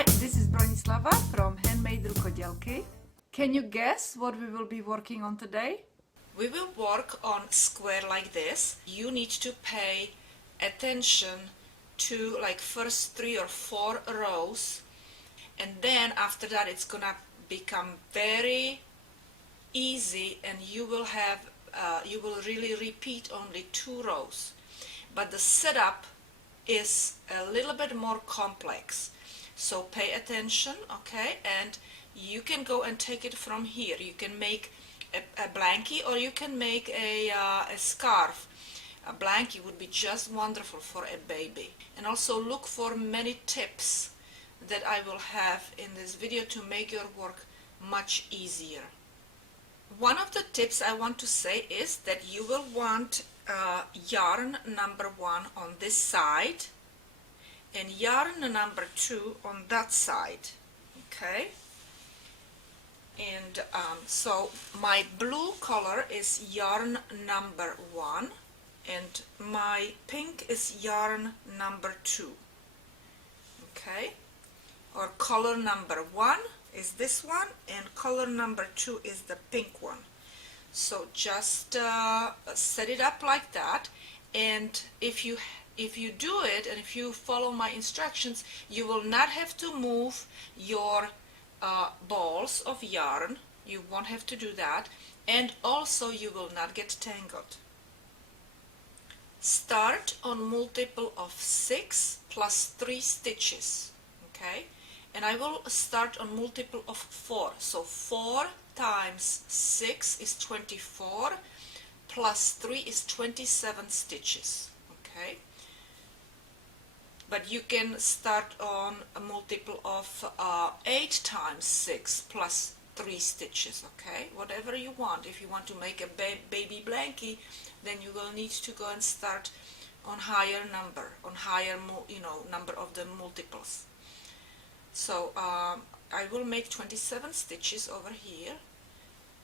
Hi, this is Bronislava from HandMadeRukodelky. Can you guess what we will be working on today? We will work on square like this. You need to pay attention to like first 3 or 4 rows, and then after that it's gonna become very easy, and you will really repeat only 2 rows. But the setup is a little bit more complex, so pay attention, okay? And you can go and take it from here. You can make a blankie, or you can make a scarf. A blankie would be just wonderful for a baby. And also look for many tips that I will have in this video to make your work much easier. One of the tips I want to say is that you will want yarn number 1 on this side and yarn number 2 on that side, okay? And so my blue color is yarn number 1 and my pink is yarn number 2, okay? Or color number 1 is this one and color number 2 is the pink one. So just set it up like that, and if you do it and if you follow my instructions, you will not have to move your balls of yarn. You won't have to do that, and also you will not get tangled. Start on multiple of 6 plus 3 stitches, okay? And I will start on multiple of 4, so 4 times 6 is 24 plus 3 is 27 stitches, okay? But you can start on a multiple of 8 times 6 plus 3 stitches, okay? Whatever you want. If you want to make a baby blankie, then you will need to go and start on higher number, on higher number of the multiples. So I will make 27 stitches over here.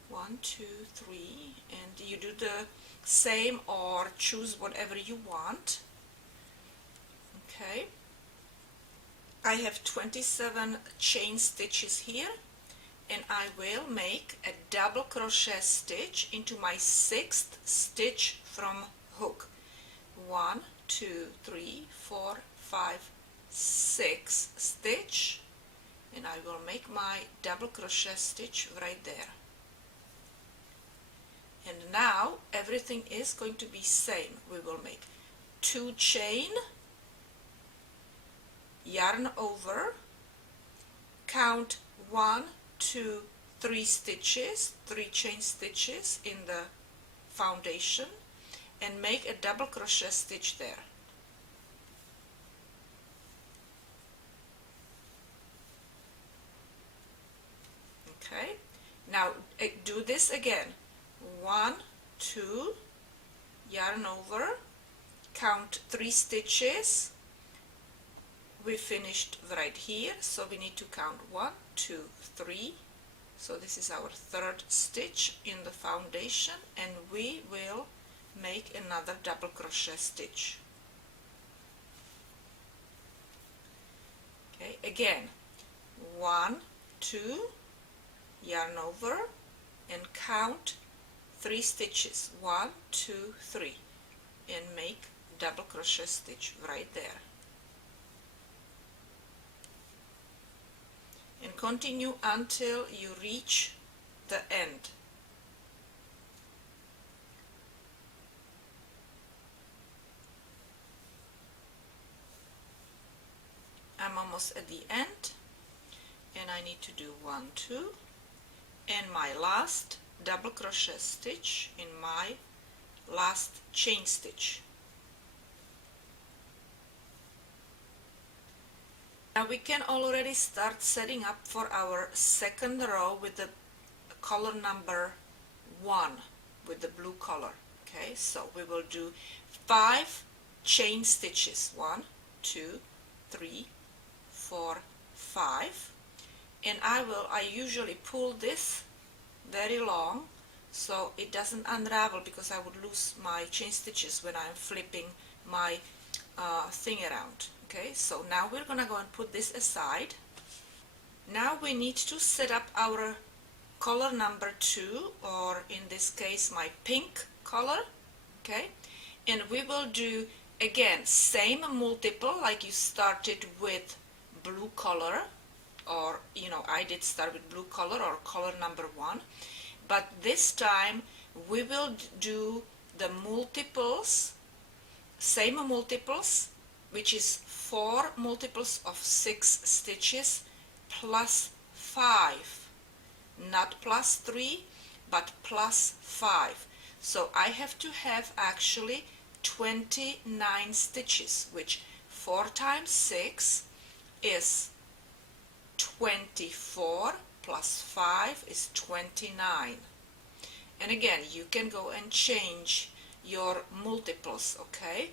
1, 2, 3, and you do the same or choose whatever you want. Okay, I have 27 chain stitches here, and I will make a double crochet stitch into my 6th stitch from hook. 1, 2, 3, 4, 5, 6 stitch, and I will make my double crochet stitch right there. And now everything is going to be same. We will make 2 chain, yarn over, count 1, 2, 3 stitches, 3 chain stitches in the foundation, and make a double crochet stitch there. Okay, now do this again. 1, 2, yarn over, count 3 stitches. We finished right here, so we need to count 1, 2, 3. So this is our 3rd stitch in the foundation, and we will make another double crochet stitch. Okay, again, 1, 2, yarn over, and count 3 stitches, 1, 2, 3, and make double crochet stitch right there. And continue until you reach the end. I'm almost at the end, and I need to do 1, 2, and my last double crochet stitch in my last chain stitch. Now we can already start setting up for our 2nd row with the color number 1 with the blue color. Okay, so we will do 5 chain stitches, 1, 2, 3, 4, 5, and I usually pull this very long so it doesn't unravel, because I would lose my chain stitches when I'm flipping my thing around. Okay, so now we're gonna go and put this aside, Now we need to set up our color number 2, or in this case my pink color, okay? And we will do again same multiple like you started with blue color, or you know, I did start with blue color or color number 1, but this time we will do the multiples, same multiples, which is 4 multiples of 6 stitches plus 5, not plus 3 but plus 5. So I have to have actually 29 stitches, which 4 times 6 is 24 plus 5 is 29. And again, you can go and change your multiples, okay?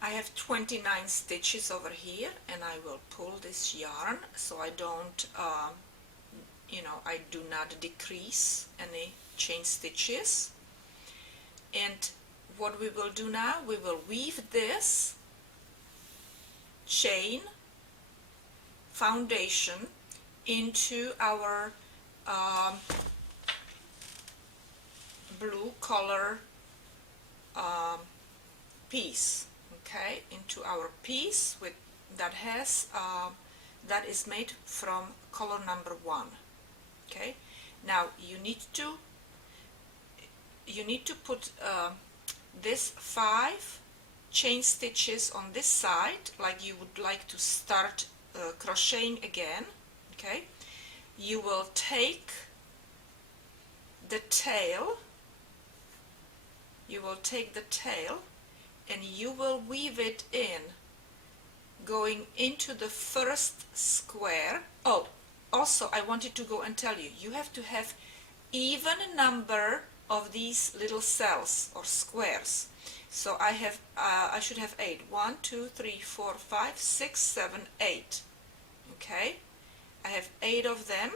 I have 29 stitches over here, and I will pull this yarn so I don't, you know, I do not decrease any chain stitches. And what we will do now, we will weave this chain foundation into our blue color piece, okay, into our piece with that has that is made from color number 1. Okay, now you need to put this 5 chain stitches on this side, like you would like to start crocheting again. Okay, you will take the tail, and you will weave it in, going into the first square. Oh, also I wanted to go and tell you, you have to have even number of these little cells or squares. So I have I should have 8. 1, 2, 3, 4, 5, 6, 7, 8. Okay, I have 8 of them.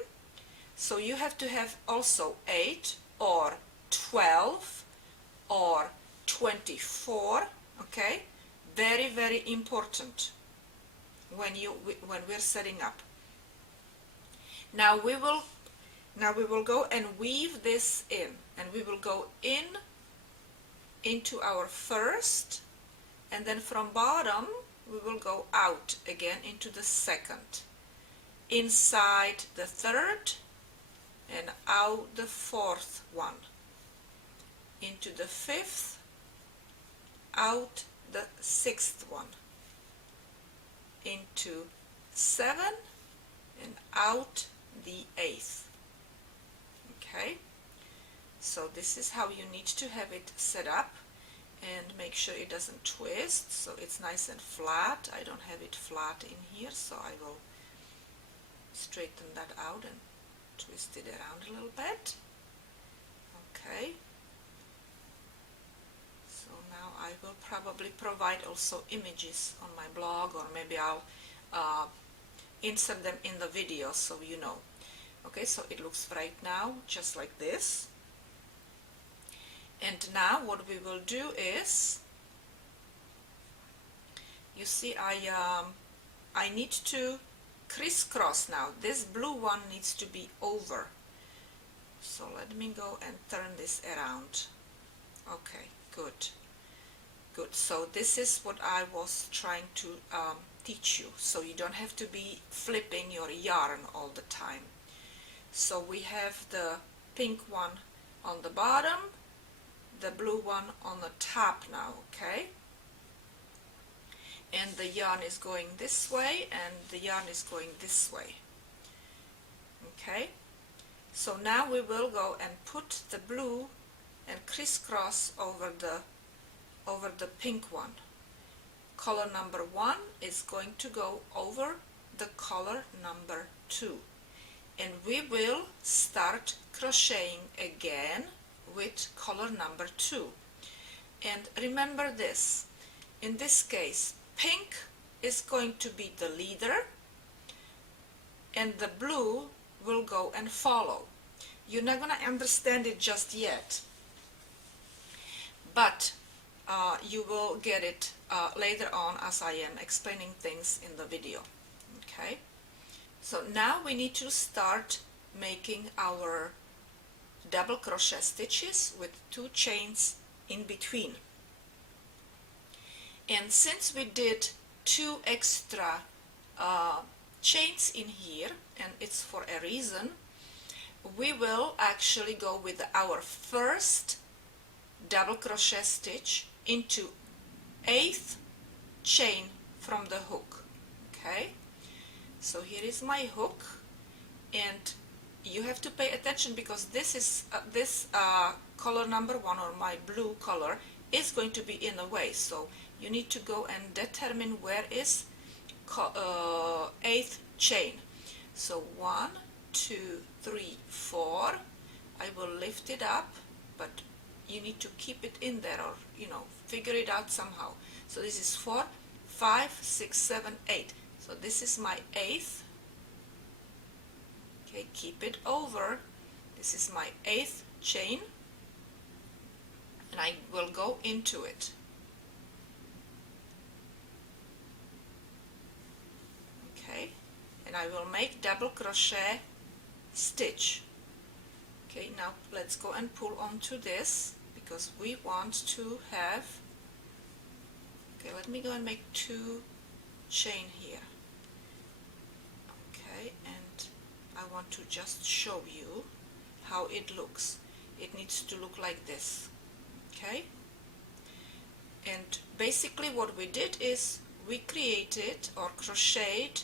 So you have to have also 8 or 12 or 24. Okay, very, very important when we're setting up. Now we will go and weave this in, and we will go into our first, and then from bottom we will go out again into the second, inside the third, and out the fourth one, into the fifth, out the sixth one, into 7, and out the 8th. Okay, so this is how you need to have it set up, and make sure it doesn't twist, so it's nice and flat. I don't have it flat in here, so I will straighten that out and twist it around a little bit. Okay, so now I will probably provide also images on my blog, or maybe I'll insert them in the video so you know. Okay, so it looks right now just like this. And now what we will do is, you see, I need to crisscross now. This blue one needs to be over. So let me go and turn this around. Okay, good. Good. So this is what I was trying to teach you. So you don't have to be flipping your yarn all the time. So we have the pink one on the bottom, the blue one on the top now, okay? And the yarn is going this way, and the yarn is going this way. Okay? So now we will go and put the blue and crisscross over the pink one. Color number 1 is going to go over the color number 2. And we will start crocheting again with color number 2. And remember this, in this case pink is going to be the leader, and the blue will go and follow. You're not going to understand it just yet, but you will get it later on as I am explaining things in the video. Okay, So now we need to start making our double crochet stitches with 2 chains in between. And since we did 2 extra chains in here, and it's for a reason, we will actually go with our first double crochet stitch into 8th chain from the hook. Okay, so here is my hook, and you have to pay attention because this is color number 1, or my blue color, is going to be in the way. So you need to go and determine where is 8th chain. So 1, 2, 3, 4. I will lift it up, but you need to keep it in there, or figure it out somehow. So this is 4, 5, 6, 7, 8. So this is my 8th. Okay, keep it over. This is my 8th chain, and I will go into it. Okay, and I will make double crochet stitch. Okay, now let's go and pull onto this because we want to have, okay, let me go and make 2 chain here. Okay, and I want to just show you how it looks. It needs to look like this. Okay, and basically what we did is we created or crocheted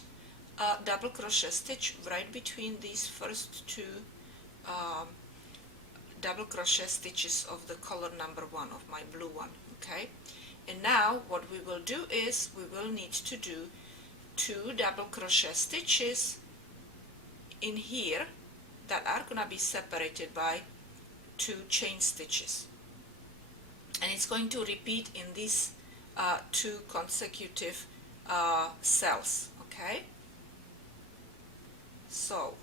a double crochet stitch right between these first 2 double crochet stitches of the color number 1, of my blue one. Okay, and now what we will do is we will need to do 2 double crochet stitches in here that are gonna be separated by 2 chain stitches, and it's going to repeat in these 2 consecutive cells. Okay, so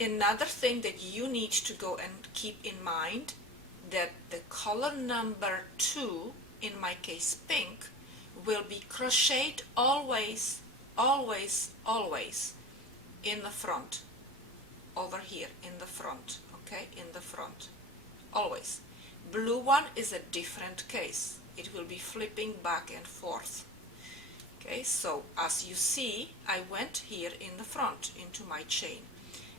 another thing that you need to go and keep in mind, that the color number 2, in my case pink, will be crocheted always, always, always in the front, over here in the front. Okay, in the front, always. Blue one is a different case. It will be flipping back and forth. Okay, so as you see, I went here in the front into my chain,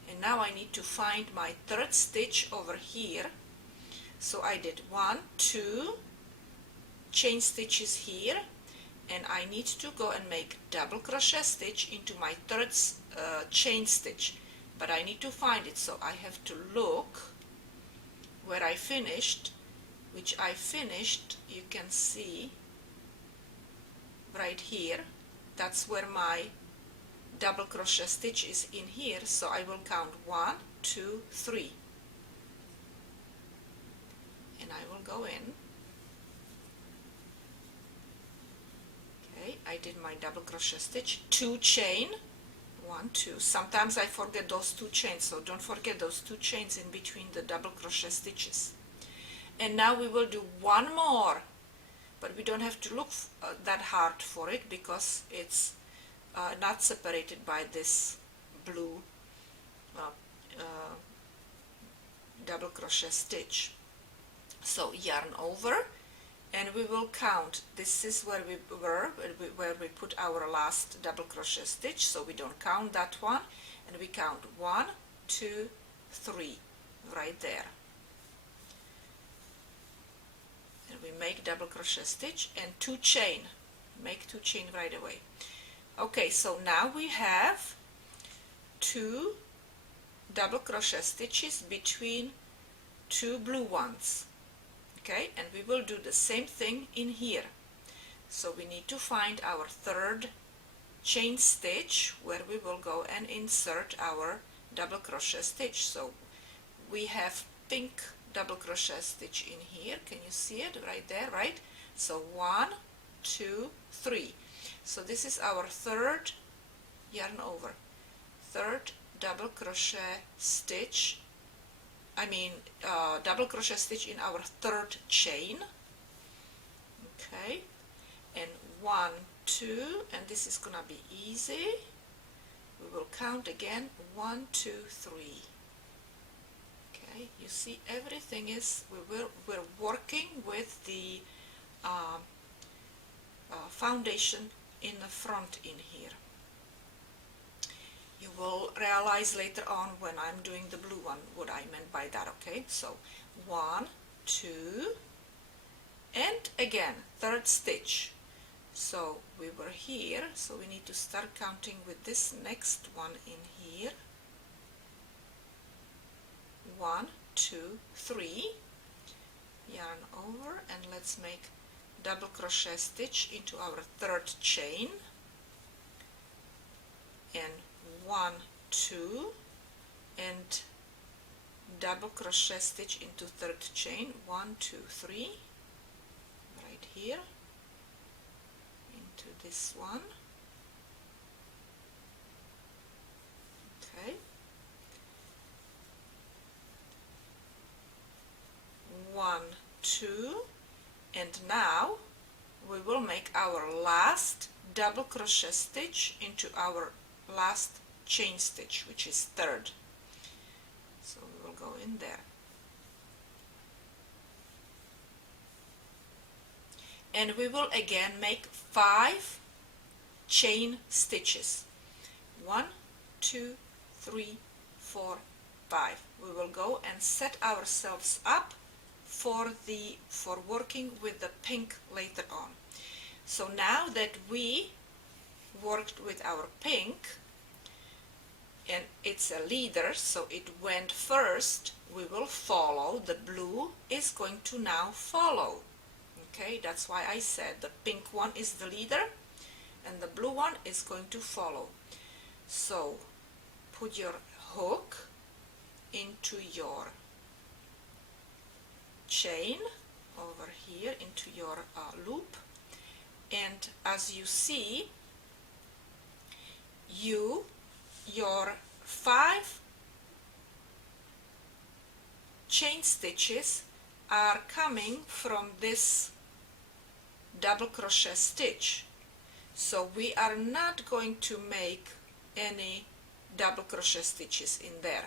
and now I need to find my 3rd stitch over here. So I did 1, 2 chain stitches here, and I need to go and make double crochet stitch into my 3rd chain stitch, but I need to find it. So I have to look where I finished, which I finished, you can see right here. That's where my double crochet stitch is in here. So I will count 1, 2, 3, and I will go in. Okay, I did my double crochet stitch, 2 chain, 1, 2. Sometimes I forget those 2 chains, so don't forget those 2 chains in between the double crochet stitches. And now we will do 1 more, but we don't have to look that hard for it because it's not separated by this blue double crochet stitch. So yarn over, and we will count. This is where we were, where we put our last double crochet stitch, so we don't count that one, and we count 1, 2, 3 right there, and we make double crochet stitch and 2 chain, make 2 chain right away. Okay, so now we have 2 double crochet stitches between 2 blue ones. Okay, and we will do the same thing in here. So we need to find our 3rd chain stitch where we will go and insert our double crochet stitch. So we have pink double crochet stitch in here. Can you see it right there, right? So 1, 2, 3. So this is our 3rd, yarn over, 3rd double crochet stitch, double crochet stitch in our 3rd chain. Okay, and 1, 2, and this is gonna be easy. we will count again 1, 2, 3. Okay, you see everything is, we're working with the foundation in the front in here. You will realize later on when I'm doing the blue one what I meant by that. Okay, so 1, 2, and again third stitch. So we were here, so we need to start counting with this next one in here. 1, 2, 3, yarn over, and let's make double crochet stitch into our third chain, and 1, 2, and double crochet stitch into third chain, 1, 2, 3, right here into this one. Okay, 1, 2, and now we will make our last double crochet stitch into our last chain stitch, which is third. So we will go in there, and we will again make 5 chain stitches. 1, 2, 3, 4, 5. We will go and set ourselves up for working with the pink later on. So now that we worked with our pink, and it's a leader, so it went first, we will follow. The blue is going to now follow. Okay, that's why I said the pink one is the leader and the blue one is going to follow. So put your hook into your chain over here, into your loop, and as you see, your 5 chain stitches are coming from this double crochet stitch. So we are not going to make any double crochet stitches in there.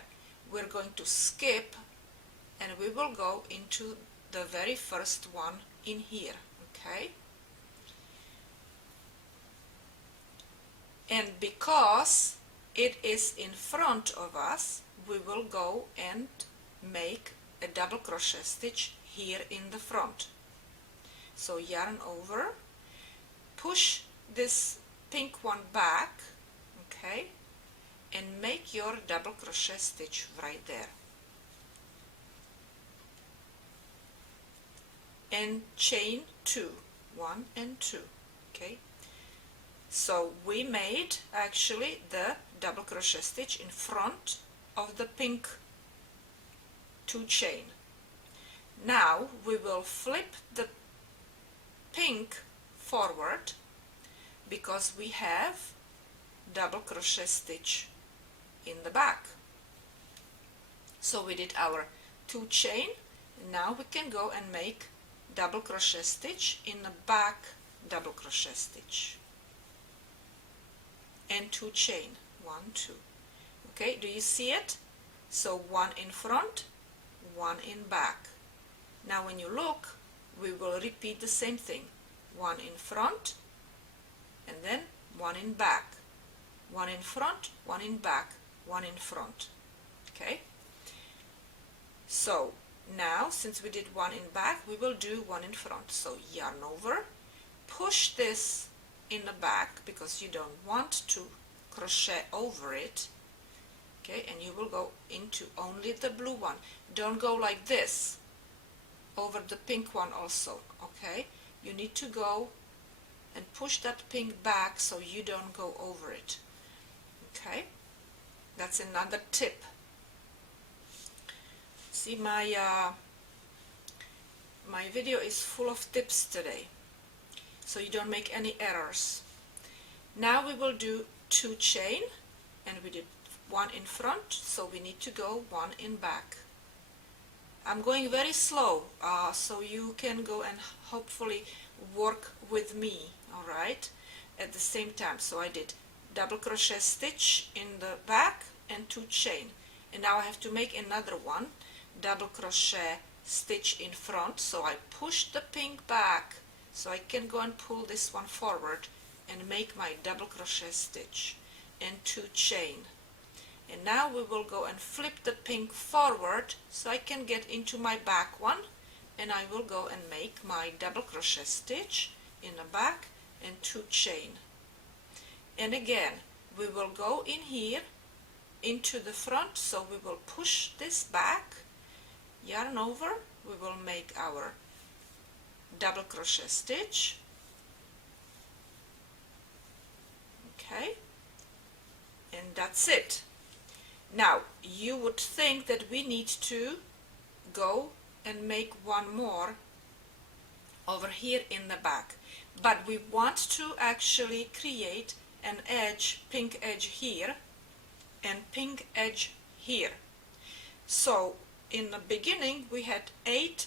We're going to skip and we will go into the very first one in here. Okay, and because it is in front of us, we will go and make a double crochet stitch here in the front. So yarn over, push this pink one back, okay, and make your double crochet stitch right there, and chain 2, 1 and 2. Okay, so we made actually the double crochet stitch in front of the pink 2 chain. Now we will flip the pink forward because we have double crochet stitch in the back. So we did our 2 chain, and now we can go and make double crochet stitch in the back double crochet stitch, and 2 chain, 1, 2. Okay, do you see it? So 1 in front, 1 in back. Now when you look, we will repeat the same thing. 1 in front, and then 1 in back. 1 in front, 1 in back, 1 in front. Okay, so now since we did 1 in back, we will do 1 in front. So yarn over, push this in the back because you don't want to crochet over it. Okay, and you will go into only the blue one. Don't go like this over the pink one also. Okay, you need to go and push that pink back so you don't go over it. Okay, that's another tip. See, my video is full of tips today, so you don't make any errors. Now we will do 2 chain, and we did 1 in front, so we need to go 1 in back. I'm going very slow, so you can go and hopefully work with me, alright, at the same time. So I did double crochet stitch in the back and 2 chain. And now I have to make another one, double crochet stitch in front, so I push the pink back so I can go and pull this one forward and make my double crochet stitch and 2 chain. And now we will go and flip the pink forward so I can get into my back one, and I will go and make my double crochet stitch in the back and 2 chain. And again we will go in here into the front, so we will push this back, yarn over, we will make our double crochet stitch, okay, and that's it. Now you would think that we need to go and make one more over here in the back, but we want to actually create an edge, pink edge here and pink edge here. So in the beginning we had 8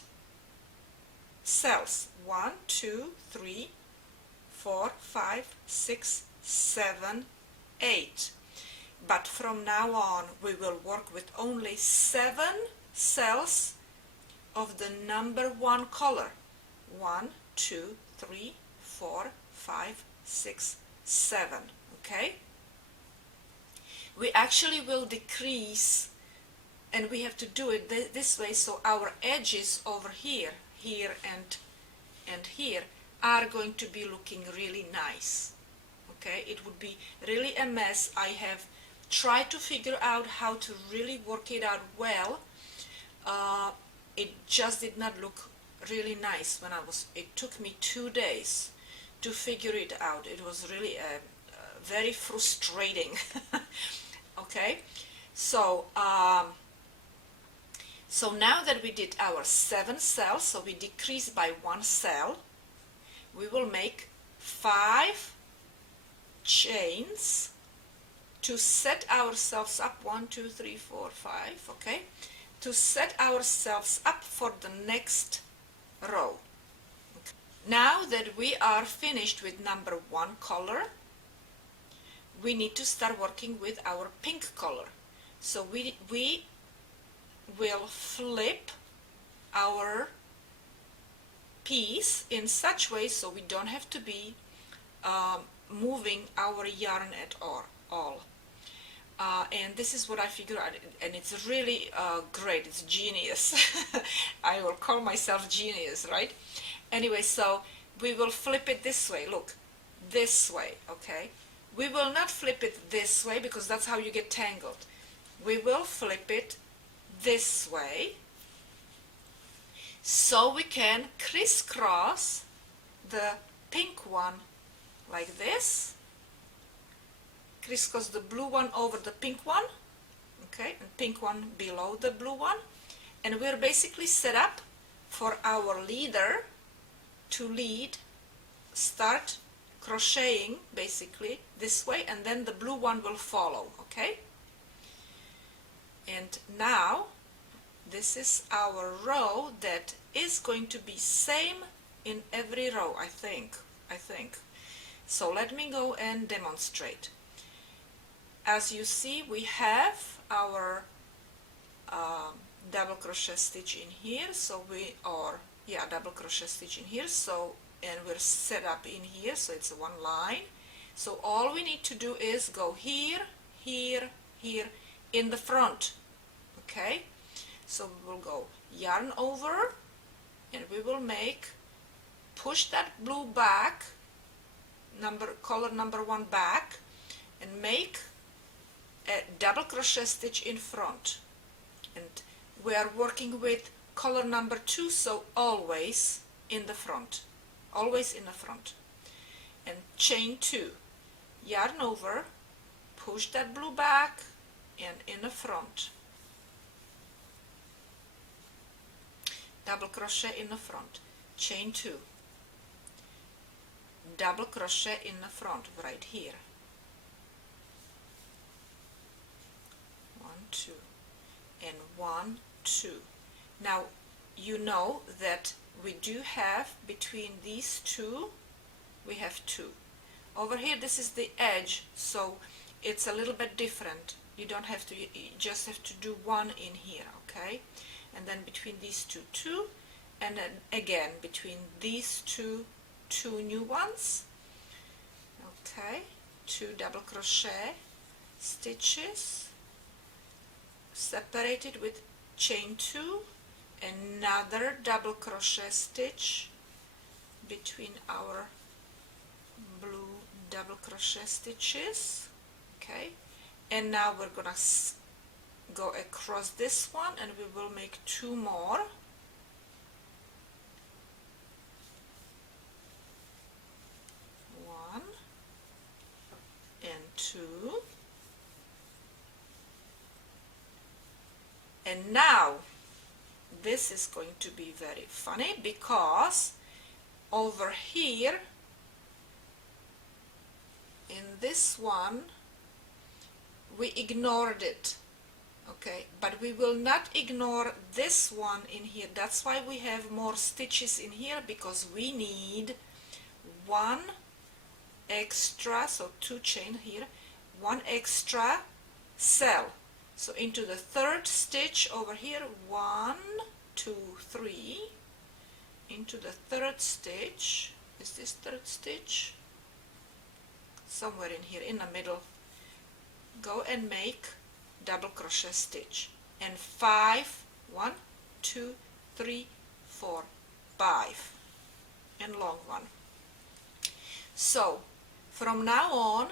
cells, 1, 2, 3, 4, 5, 6, 7, 8. But from now on we will work with only 7 cells of the number 1 color. 1, 2, 3, 4, 5, 6, 7. Okay? We actually will decrease, and we have to do it this way, so our edges over here, here and here are going to be looking really nice. Okay? It would be really a mess. I have tried to figure out how to really work it out well. It just did not look really nice when it took me 2 days to figure it out. It was really very frustrating. Okay, so so now that we did our 7 cells, so we decreased by 1 cell, we will make 5 chains to set ourselves up. 1, 2, 3, 4, 5, okay, to set ourselves up for the next row. Okay. Now that we are finished with number 1 color, we need to start working with our pink color. So we will flip our piece in such way so we don't have to be moving our yarn at all. And this is what I figured out, and it's really great. It's genius. I will call myself genius, right? Anyway, so we will flip it this way. Look, this way, okay? We will not flip it this way because that's how you get tangled. We will flip it this way so we can crisscross the pink one like this. Crisscross the blue one over the pink one, okay, and pink one below the blue one, and we're basically set up for our leader to lead, start crocheting basically this way, and then the blue one will follow, okay? And now this is our row that is going to be same in every row, I think. So let me go and demonstrate. As you see, we have our double crochet stitch in here, so double crochet stitch in here, so, and we're set up in here, so it's one line. So all we need to do is go here, here, here in the front, okay? So we will go yarn over, and we will push that blue back, color number 1 back, and make a double crochet stitch in front. And we are working with color number 2, so always in the front, and chain 2, yarn over, push that blue back, and in the front, double crochet in the front, chain 2, double crochet in the front right here, 1, 2, and 1, 2. Now you know that we do have between these two, we have 2. Over here this is the edge, so it's a little bit different. You don't have to, you just have to do one in here, okay? And then between these two, and then again between these two new ones, okay, 2 double crochet stitches, separated with chain 2, another double crochet stitch between our blue double crochet stitches, okay, and now we're gonna go across this one and we will make 2 more. One and 2, and now this is going to be very funny because over here in this one we ignored it, okay, but we will not ignore this one in here. That's why we have more stitches in here, because we need 1 extra, so 2 chain here, 1 extra cell. So into the 3rd stitch over here, 1, 2, 3, into the 3rd stitch. Is this 3rd stitch? Somewhere in here in the middle. Go and make double crochet stitch, and 5, 1, 2, 3, 4, 5, and long one. So from now on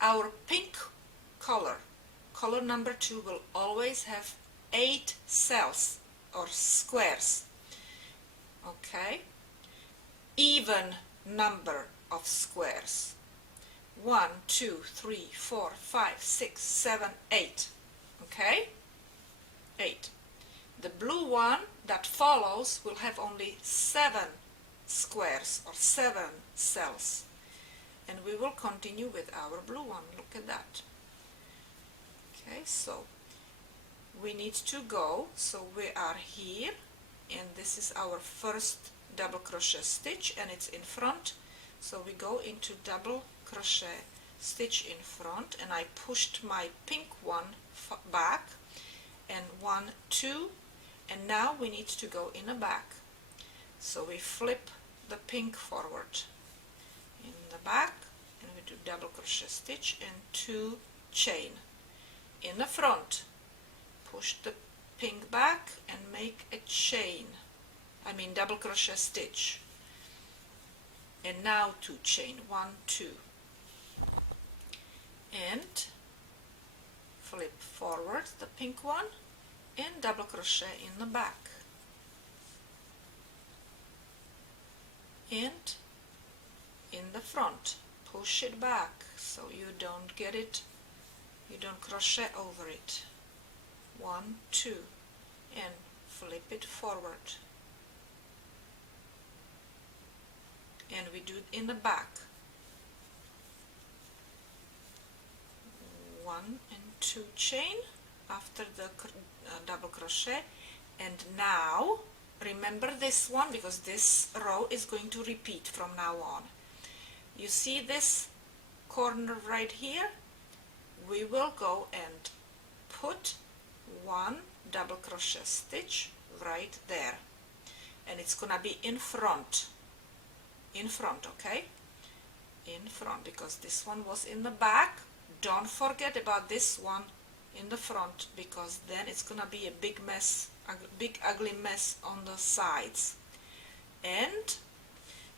our pink color number 2 will always have 8 cells or squares, okay, even number of squares, 1, 2, 3, 4, 5, 6, 7, 8, okay, 8. The blue one that follows will have only 7 squares or 7 cells, and we will continue with our blue one. Look at that. Okay, so we need to go, so we are here, and this is our first double crochet stitch, and it's in front, so we go into double crochet stitch in front, and I pushed my pink one back, and 1, 2, and now we need to go in the back, so we flip the pink forward in the back, and we do double crochet stitch and 2 chain. In the front, push the pink back and make a chain, double crochet stitch, and now 2 chain, 1, 2, and flip forward the pink one and double crochet in the back, and in the front push it back so you don't get it, you don't crochet over it, 1, 2, and flip it forward, and we do it in the back, 1 and 2 chain after the double crochet, and now remember this one because this row is going to repeat from now on. You see this corner right here? We will go and put 1 double crochet stitch right there, and it's gonna be in front, okay, in front, because this one was in the back. Don't forget about this one in the front, because then it's gonna be a big mess, a big ugly mess on the sides. And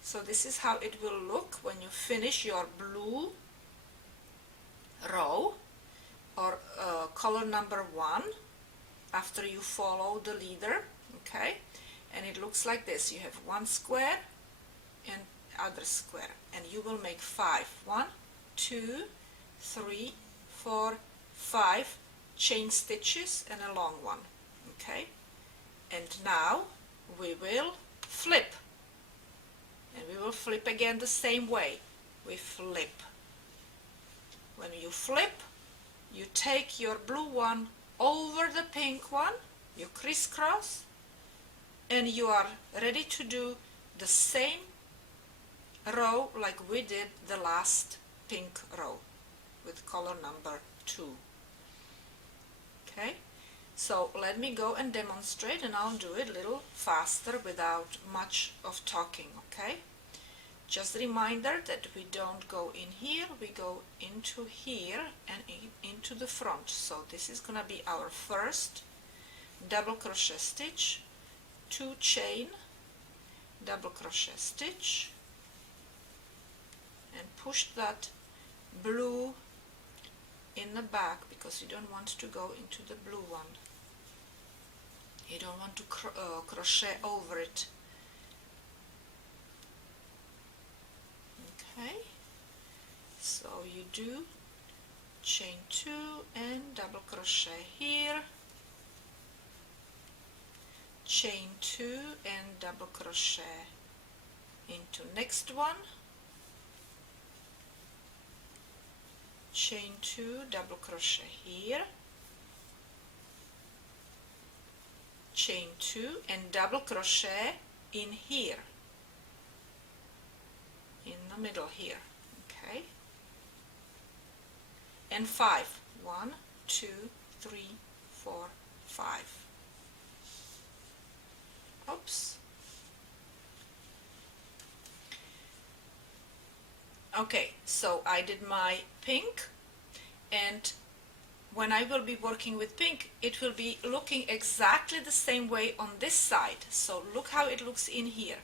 so this is how it will look when you finish your blue row or color number 1 after you follow the leader, okay, and it looks like this. You have 1 square and other square, and you will make 5, 1, 2, 3, 4, 5 chain stitches and a long one, okay, and now we will flip, and we will flip again the same way. We flip. When you flip, you take your blue one over the pink one, you crisscross, and you are ready to do the same row like we did the last pink row with color number 2. Okay, so let me go and demonstrate, and I'll do it a little faster without much of talking. Okay, just a reminder that we don't go in here, we go into here and into the front. So this is gonna be our first double crochet stitch, 2 chain, double crochet stitch, and push that blue in the back because you don't want to go into the blue one. You don't want to crochet over it. Okay, so you do chain 2 and double crochet here, chain 2 and double crochet into next one, chain 2, double crochet here, chain 2 and double crochet in here, in the middle here. Okay, and 5, 1, 2, 3, 4, 5. Oops. Okay, so I did my pink, and when I will be working with pink, it will be looking exactly the same way on this side. So look how it looks in here.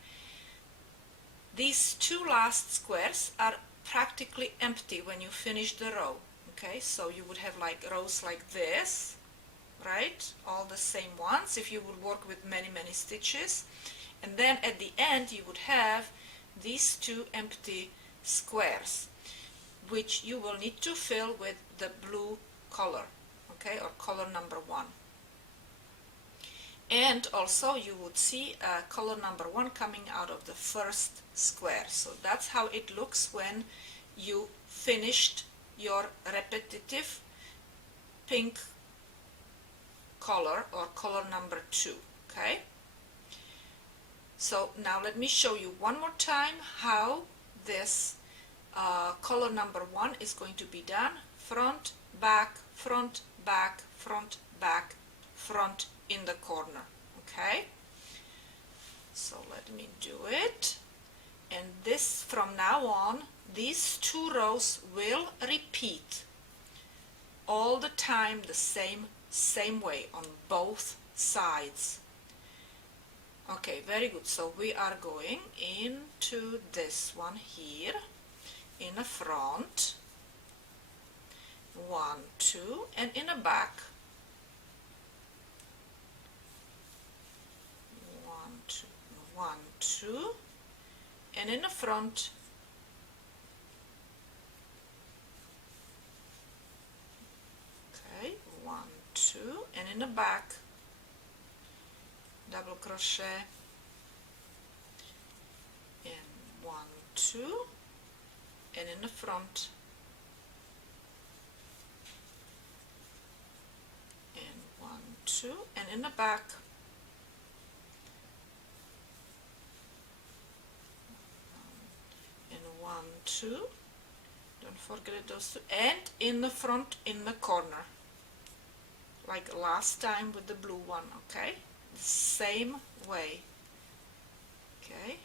These 2 last squares are practically empty when you finish the row. Okay, so you would have like rows like this, right? All the same ones if you would work with many stitches, and then at the end you would have these 2 empty squares, which you will need to fill with the blue color, okay, or color number 1. And also you would see color number 1 coming out of the first square. So that's how it looks when you finished your repetitive pink color or color number 2. Okay, so now let me show you one more time how this color number 1 is going to be done. Front, back, front, back, front, back, front in the corner. Okay, so let me do it, and this, from now on, these 2 rows will repeat all the time the same way on both sides. Okay, very good. So we are going into this one here in the front, 1, 2, and in the back, 1, 2, 1, 2, and in the front, okay, 1, 2, and in the back, double crochet, and 1, 2, and in the front, and 1, 2, and in the back, and 1, 2, don't forget those 2, and in the front in the corner, like last time with the blue one. Okay, the same way. Okay,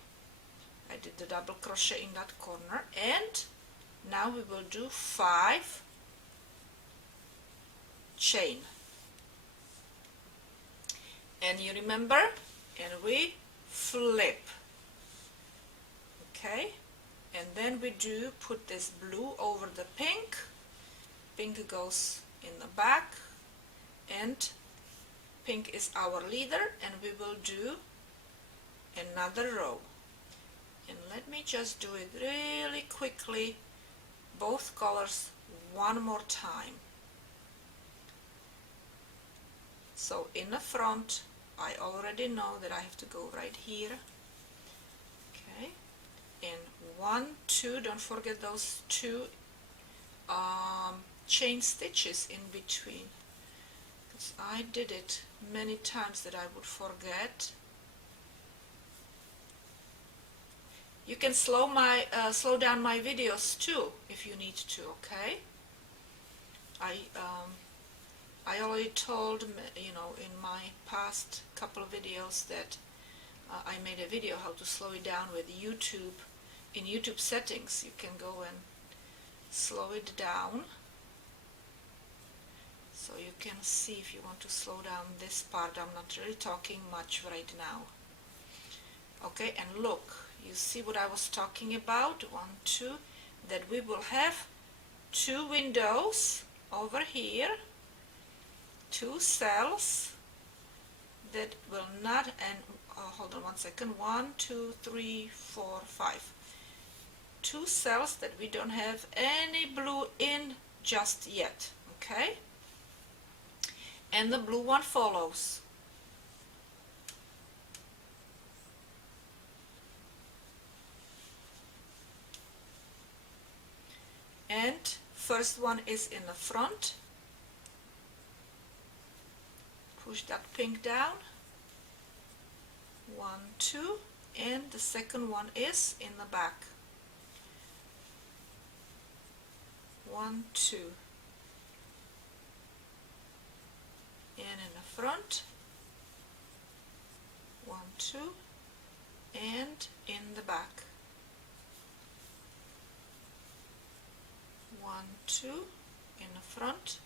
I did the double crochet in that corner, and now we will do 5 chain, and you remember, and we flip. Okay, and then we do put this blue over the pink, pink goes in the back, and pink is our leader, and we will do another row. And let me just do it really quickly, both colors one more time. So in the front, I already know that I have to go right here. Okay, and 1, 2, don't forget those 2 chain stitches in between, because I did it many times that I would forget. You can slow down my videos too if you need to. Okay. I already told, you know, in my past couple of videos that I made a video how to slow it down with YouTube. In YouTube settings you can go and slow it down, so you can see if you want to slow down this part. I'm not really talking much right now. Okay, and look, you see what I was talking about, 1, 2, that we will have 2 windows over here, 2 cells that will not, and hold on 1 second, 1, 2, 3, 4, 5. 2 cells that we don't have any blue in just yet. Okay, and the blue one follows. And first one is in the front. Push that pink down. 1, 2, and the second one is in the back. 1, 2, and in the front. 1, 2, and in the back. 1, 2, in the front.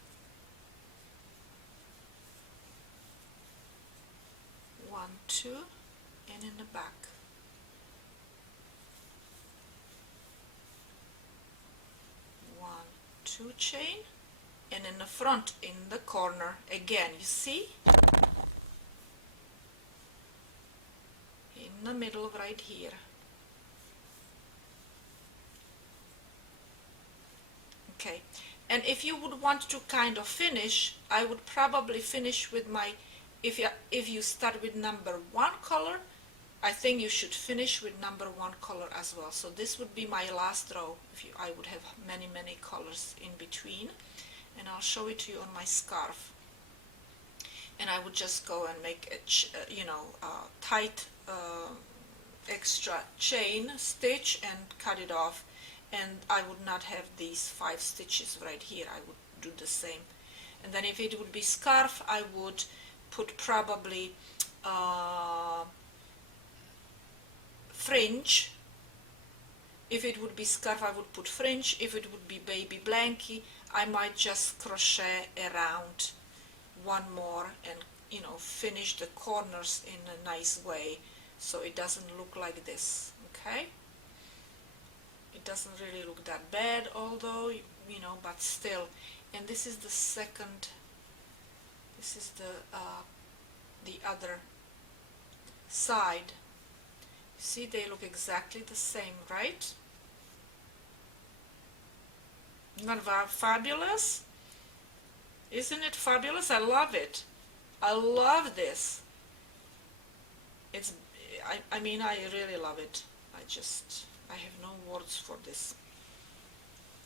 1, 2, and in the back. 1, 2 chain, and in the front, in the corner again, you see, in the middle right here. Okay, and if you would want to kind of finish, I would probably finish with my, if you start with number 1 color, I think you should finish with number 1 color as well. So this would be my last row. I would have many colors in between, and I'll show it to you on my scarf. And I would just go and make a tight extra chain stitch and cut it off, and I would not have these 5 stitches right here. I would do the same. And then if it would be scarf, I would put probably fringe. If it would be scarf, I would put fringe. If it would be baby blankie, I might just crochet around 1 more and, you know, finish the corners in a nice way so it doesn't look like this. Okay, it doesn't really look that bad, although, you know, but still. And this is the second, this is the other side. See, they look exactly the same, right? Not fabulous? Isn't it fabulous? I love it. I love this. It's, I mean, I really love it. I have no words for this.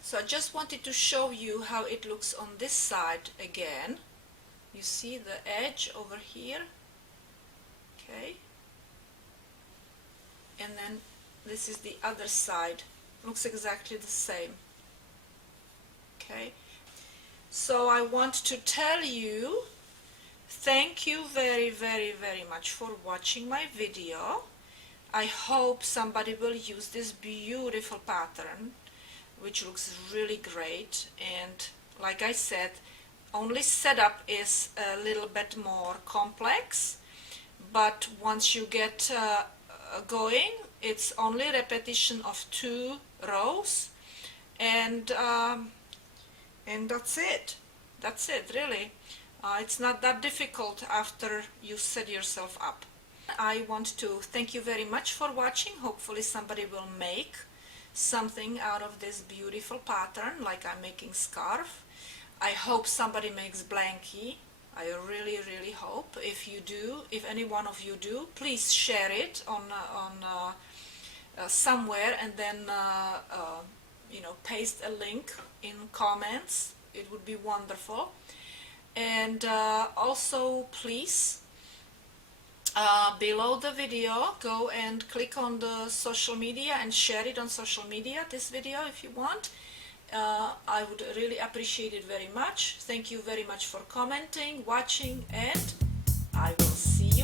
So I just wanted to show you how it looks on this side again. You see the edge over here? Okay. And then this is the other side. Looks exactly the same. Okay. So I want to tell you, thank you very much for watching my video. I hope somebody will use this beautiful pattern, which looks really great. And like I said, only setup is a little bit more complex, but once you get going, it's only repetition of 2 rows, and that's it. That's it, really. It's not that difficult after you set yourself up. I want to thank you very much for watching. Hopefully somebody will make something out of this beautiful pattern, like I'm making scarf. I hope somebody makes blankie. I really hope. If you do, if any one of you do, please share it on somewhere, and then you know, paste a link in comments. It would be wonderful. And also, please below the video, go and click on the social media and share it on social media, this video, if you want. I would really appreciate it very much. Thank you very much for commenting, watching, and I will see